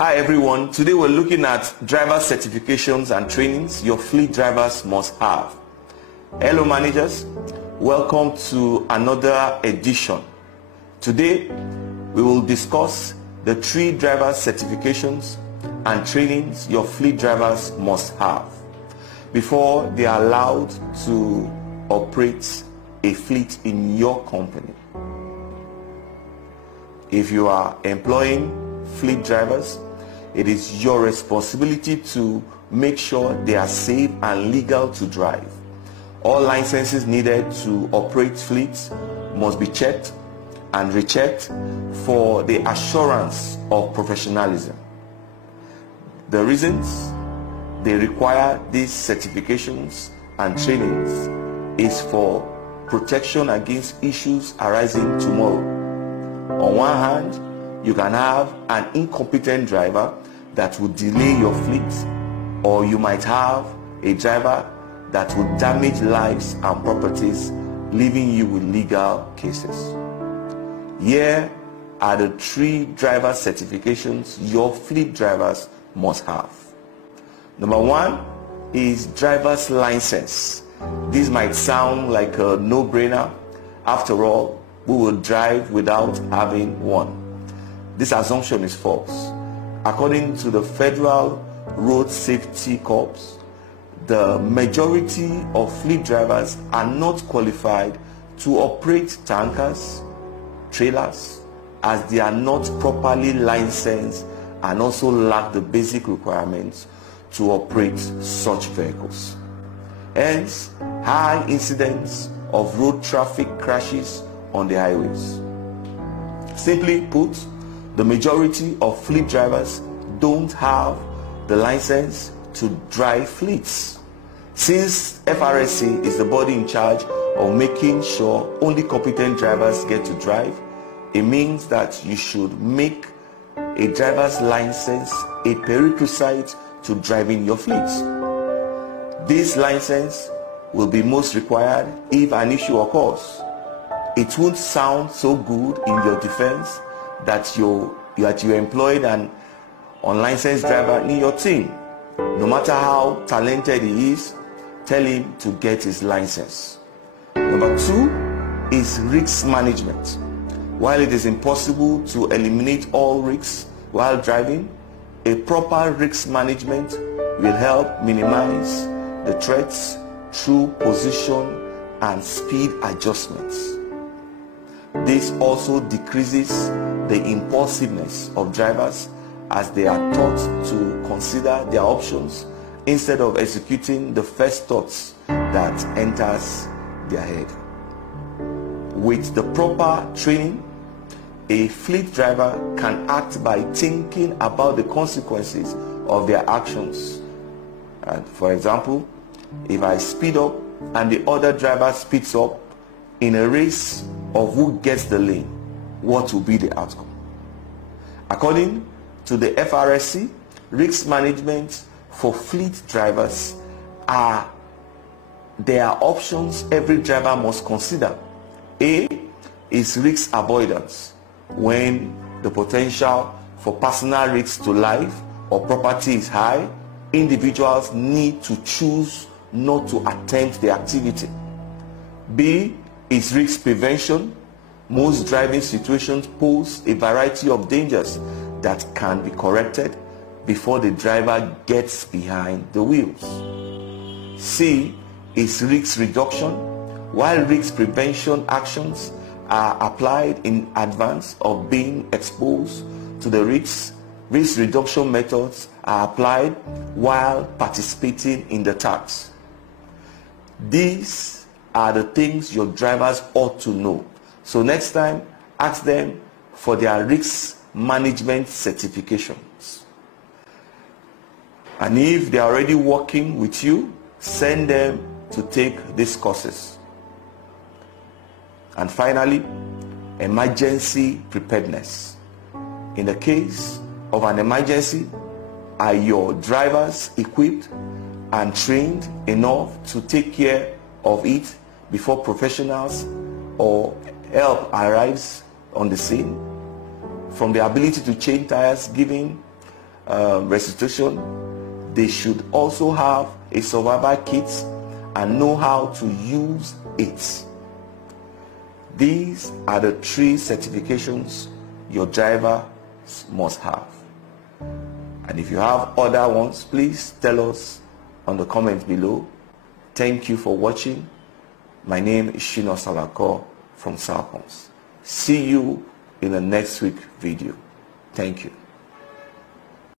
Hi everyone, today we're looking at driver certifications and trainings your fleet drivers must have. Hello managers, welcome to another edition. Today we will discuss the 3 driver certifications and trainings your fleet drivers must have before they are allowed to operate a fleet in your company. If you are employing fleet drivers, it is your responsibility to make sure they are safe and legal to drive. All licenses needed to operate fleets must be checked and rechecked for the assurance of professionalism. The reasons they require these certifications and trainings is for protection against issues arising tomorrow. On one hand, you can have an incompetent driver that would delay your fleet, or you might have a driver that would damage lives and properties, leaving you with legal cases. Here are the 3 driver certifications your fleet drivers must have. Number 1 is driver's license. This might sound like a no-brainer. After all, we will drive without having one. This assumption is false. According to the Federal Road Safety Corps, the majority of fleet drivers are not qualified to operate tankers, trailers, as they are not properly licensed and also lack the basic requirements to operate such vehicles. Hence, high incidence of road traffic crashes on the highways. Simply put, the majority of fleet drivers don't have the license to drive fleets. Since FRSC is the body in charge of making sure only competent drivers get to drive, it means that you should make a driver's license a prerequisite to driving your fleet. This license will be most required if an issue occurs. It won't sound so good in your defense that you employed an unlicensed driver in your team. No matter how talented he is, tell him to get his license. Number 2 is risk management. While it is impossible to eliminate all risks while driving, a proper risk management will help minimize the threats through position and speed adjustments. This also decreases the impulsiveness of drivers as they are taught to consider their options instead of executing the first thoughts that enters their head. With the proper training, a fleet driver can act by thinking about the consequences of their actions. And for example, if I speed up and the other driver speeds up in a race of who gets the lane, what will be the outcome? According to the FRSC, risk management for fleet drivers there are options every driver must consider. A is risk avoidance. When the potential for personal risk to life or property is high, individuals need to choose not to attempt the activity. B is risk prevention. Most driving situations pose a variety of dangers that can be corrected before the driver gets behind the wheels. C is risk reduction. While risk prevention actions are applied in advance of being exposed to the risks, risk reduction methods are applied while participating in the task. These are the things your drivers ought to know. So next time, ask them for their risk management certifications. And if they are already working with you, send them to take these courses. And finally, emergency preparedness. In the case of an emergency, are your drivers equipped and trained enough to take care of it before professionals or help arrives on the scene? From the ability to change tires, giving restitution, they should also have a survival kit and know how to use it. These are the 3 certifications your driver must have. And if you have other ones, please tell us on the comments below. Thank you for watching. My name is Shino Salako from Salcoms. See you in the next week video. Thank you.